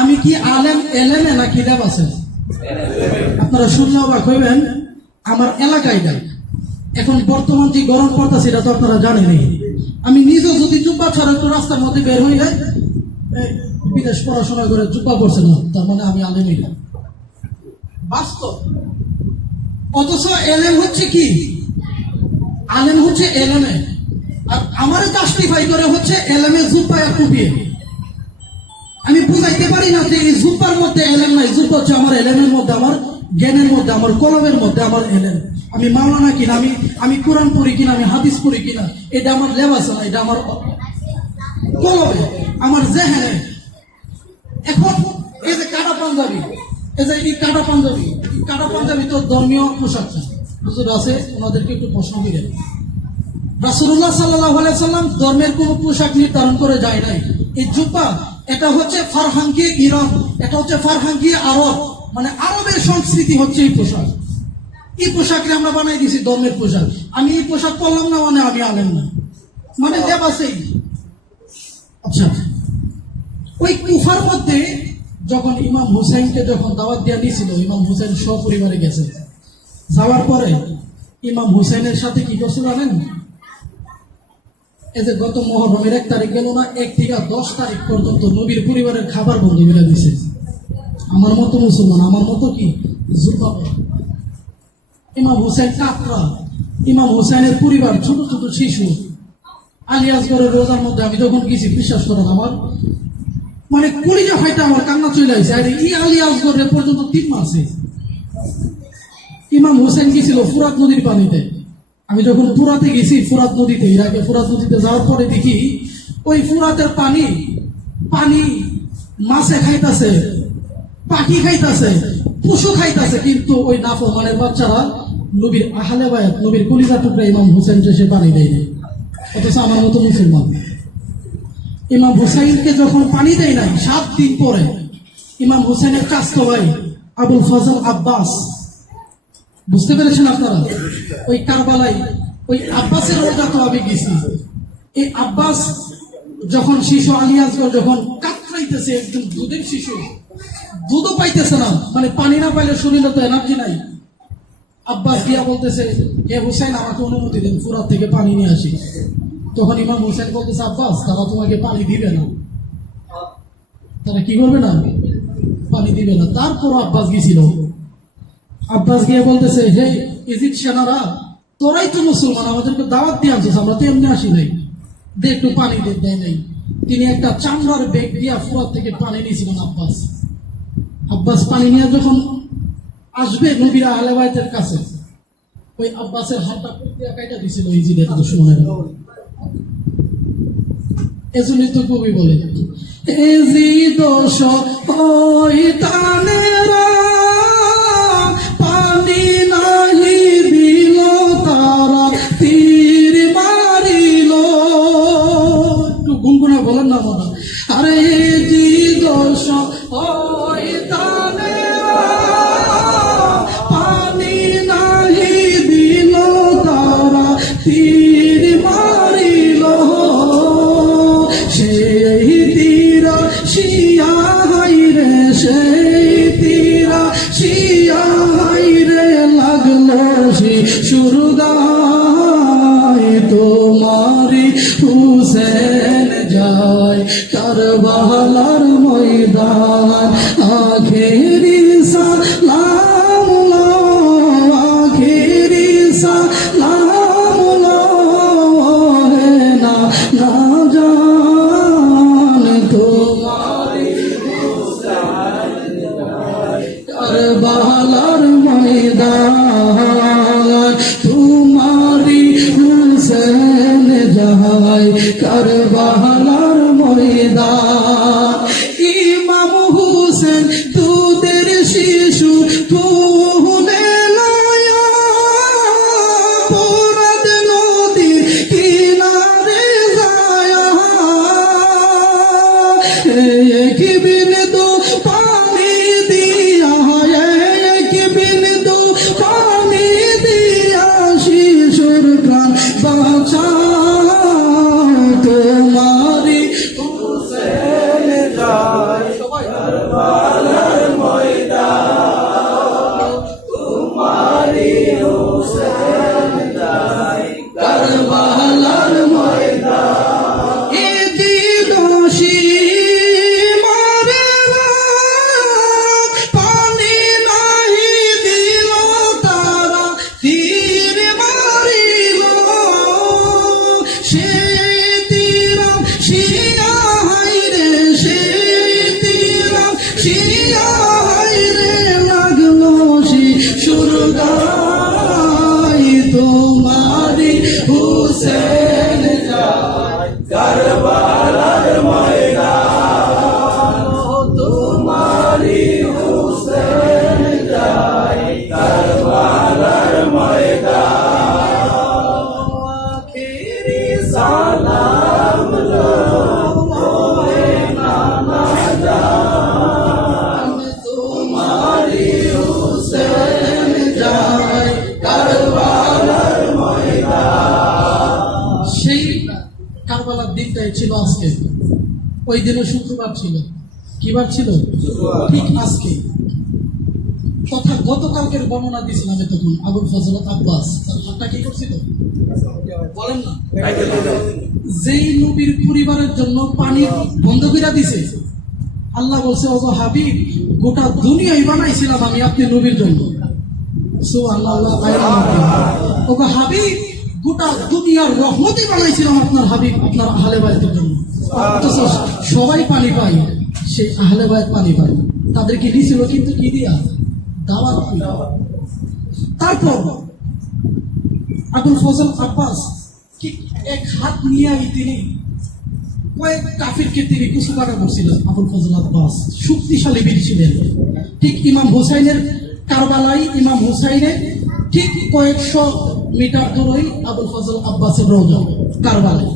আমি কি আলেম এলেমে না কিতাব আছে? আপনারা শুনলে অবাক হইবেন। আমার এলাকায় নাই এখন বর্তমান যে গরম পড়তেছে এটা তো আপনারা জানেনই। আমি নিজেও যদি জুব্বা ছাড়া একটু রাস্তার মধ্যে বের হয়ে যাই, বিদেশ পড়াশোনা করে জুব্বা পড়ছে না তার মানে আমি আলেমই না, বাস্তব। অথচ এলেম হচ্ছে কি? আলেম হচ্ছে এলেমে, আর আমারে জাস্টিফাই করে হচ্ছে এলেমে জুব্বা আর টুপি। আমি বুঝাইতে পারি না যে এই জুব্বার মধ্যে এলেম নাই। জুব্বা হচ্ছে আমার এলেমের মধ্যে, আমার জ্ঞানের মধ্যে, আমার কলমের মধ্যে আমার এলেম। আমি মাওলানা কিনা, আমি কোরআন পড়ি কিনা, আমি হাদিস পড়ি কিনা, এটা আমার লেবাস না, এটা আমার কলমে, আমার জেহেনে। এখন এই যে কাটা পাঞ্জাবি, এই যে এই কাটা পাঞ্জাবি, কাটা পাঞ্জাবি তো ধর্মীয় পোশাক হুজুর আছে, ওনাদেরকে একটু প্রশ্ন দিলেন। রাসূলুল্লাহ সাল্লাল্লাহু আলাইহি সাল্লাম ধর্মের কোন পোশাক নির্ধারণ করে যায় নাই। এই জুব্বা এটা হচ্ছে ফারহাঙ্গি ইরান, এটা হচ্ছে ফারহাঙ্গি আরব, মানে আরবের সংস্কৃতি হচ্ছে এই পোশাক। এই পোশাককে আমরা বানাই দিয়েছি ধর্মের পোশাক। আমি এই পোশাক পরলাম না মানে আমি আলেম না, মানে লেবাসেই। আচ্ছা, ওই কুফার মধ্যে যখন ইমাম হুসাইনকে যখন দাওয়াত দেওয়া নিয়েছিল, ইমাম হুসাইন সপরিবারে গেছে। যাওয়ার পরে ইমাম হুসাইনের সাথে কি করছে জানেন? এই যে গত মুহররমের 1 তারিখ গেল না, 1 থেকে 10 তারিখ পর্যন্ত নবীর পরিবারের খাবার বন্ধ করে দিয়েছে। আমার মতো মুসলমান, আমার মতো কি জুব্বা। ইমাম হুসাইন কাতরা, ইমাম হুসাইনের পরিবার ছোট ছোট শিশু। আলিয়াসগড়ের রোজার মধ্যে আমি যখন গেছি, বিশ্বাস করেন আমার মানে কলিজা ফাইটা আমার কান্না চলে আসছে। আর এই আলিয়াসগড়ের পর্যন্ত 3 মাসে ইমাম হুসাইন গেছিল ফুরাত নদীর পানিতে। আমি যখন ফুরাতে গেছি, ফুরাত নদীতে, ইরাকে ফুরাত নদীতে যাওয়ার পরে দেখি ওই ফুরাতের পানি মাছে খাইতেছে, পাখি খাইতেছে, পশু খাইতেছে, কিন্তু ওই নাফরমানের বাচ্চারা নবীর আহলে বায়াত, নবীর কলিজা টুকরা ইমাম হুসাইন সে পানি দেয়নি। অথচ আমার মতো মুসলমান ইমাম হুসাইনকে যখন পানি দেয় নাই, 7 দিন পরে ইমাম হুসাইনের চাচাতো ভাই আবুল ফজল আব্বাস, বুঝতে পেরেছেন আপনারা? ওই কারবালায় ওই আব্বাসের রোজা তো আমি গেছি। এই আব্বাস যখন শিশু আলিয়াসগড় যখন কাতরাইতেছে, একদম দুধের শিশু, দুধও পাইতেছে না, মানে পানি না পাইলে শরীরে তো এনার্জি নাই। আব্বাস গিয়া বলতেছে, হে হুসাইন আমাকে অনুমতি দেন, ফুরাত থেকে পানি নিয়ে আসি। তখন ইমাম হুসাইন বলতেছে, আব্বাস তারা তোমাকে পানি দিবে না, তারা কি করবে না, পানি দিবে না। তারপর আব্বাস গেছিল। আব্বাস গিয়ে বলতেছে, হে ইজিপ্ট সেনারা, তোরাই তো মুসলমান, আমাদেরকে দাওয়াত দিয়ে আনছিস, আমরা তো এমনি আসি নাই, দে একটু পানি দেয় নাই। তিনি একটা চামড়ার ব্যাগ দিয়া ফুরাত থেকে পানি নিয়েছিলেন আব্বাস। আব্বাস পানি নিয়ে যখন আসবে নবীর আহলে বাইতের কাছে, ওই আব্বাসের হাতটা কুপিয়া কাইটা দিছিল ইজিদের দুশমনের। এজন্যই তো কবি বলে, এজিদ শয়তানেরা পানি নাহি দিল, তারা তীর মারিল। একটু গুনগুনা বলেন না মনে। আরে এজিদ শয়তানেরা পানি নাহি দিল, তারা তীর মারিল। সেই তীরা শিয়া হাইরে, সেই তীরা শিয়া হাইরে, লাগলো শিশুর গায়। তোমারি হুসেন যায় কারবালার ময়দান, আখেরি সালাম লো, আখেরি সালাম লো, হে না না জান তোমারি কারবালার ময়দান, তোমারি হুসেন যায় কারবালার ময়দান। ইমাম হুসেন দুধের শিশু ফুলে লয়া, ফুরাত নদীর কিনারে যায়। এক বিন্দু পানি দিয়া, এক বিন্দু পানি দিয়া শিশুর প্রাণ বাঁচা। তোমারি হুসেন কারবালার ময়দান এ দিবসী মারে রাত পানি নাহি দিল তারা তীর মারিল সে তীরম শিয়া হাইরে সে তীরম শিয়া হাইরে লাগলো শিশুর গায় তোমারি হুসেন যায় কারবালার ময়দান তোমারি হুসেন যায় কারবালার ময়দান আখিরি সালাম লো ওহে নানা জান তোমারি হুসেন যায় কারবালার ময়দান সেই কারবালার দিনটাই ছিল আজকে ওই দিনে শুক্রবার ছিল কি বার ছিল ঠিক আজকে তথা গতকালকের বর্ণনা দিয়েছিলাম তখন আবুল ফজল আব্বাস তার হাতটা কি করছিল বলেন না যেই নবীর পরিবারের জন্য পানি বন্ধ করে দিছে আল্লাহ বলছে ওগো হাবিব গোটা দুনিয়াই বানাইছিলাম আমি আপনি নবীর জন্য সুবহানাল্লাহ ওগো হাবিব গোটা দুনিয়ার রহমতই বানাইছিলাম আপনার হাবিব আপনার আহলে বাইতের জন্য অথচ সবাই পানি পায় সেই আহলে বাইত পানি পায় তাদেরকে দিয়েছিল কিন্তু কি দিয়া দাওয়াত দিয়া। তারপর আবুল ফজল আব্বাস ঠিক এক হাত নিয়ে তিনি কয়েক কাফিরকে তিনি কুচুকাটা করছিলেন আবুল ফজল আব্বাস শক্তিশালী বীর ছিলেন ঠিক ইমাম হুসাইনের কারবালায় ইমাম হুসাইনের ঠিক কয়েকশো মিটার দূরেই আবুল ফজল আব্বাসের রওজা কারবালায়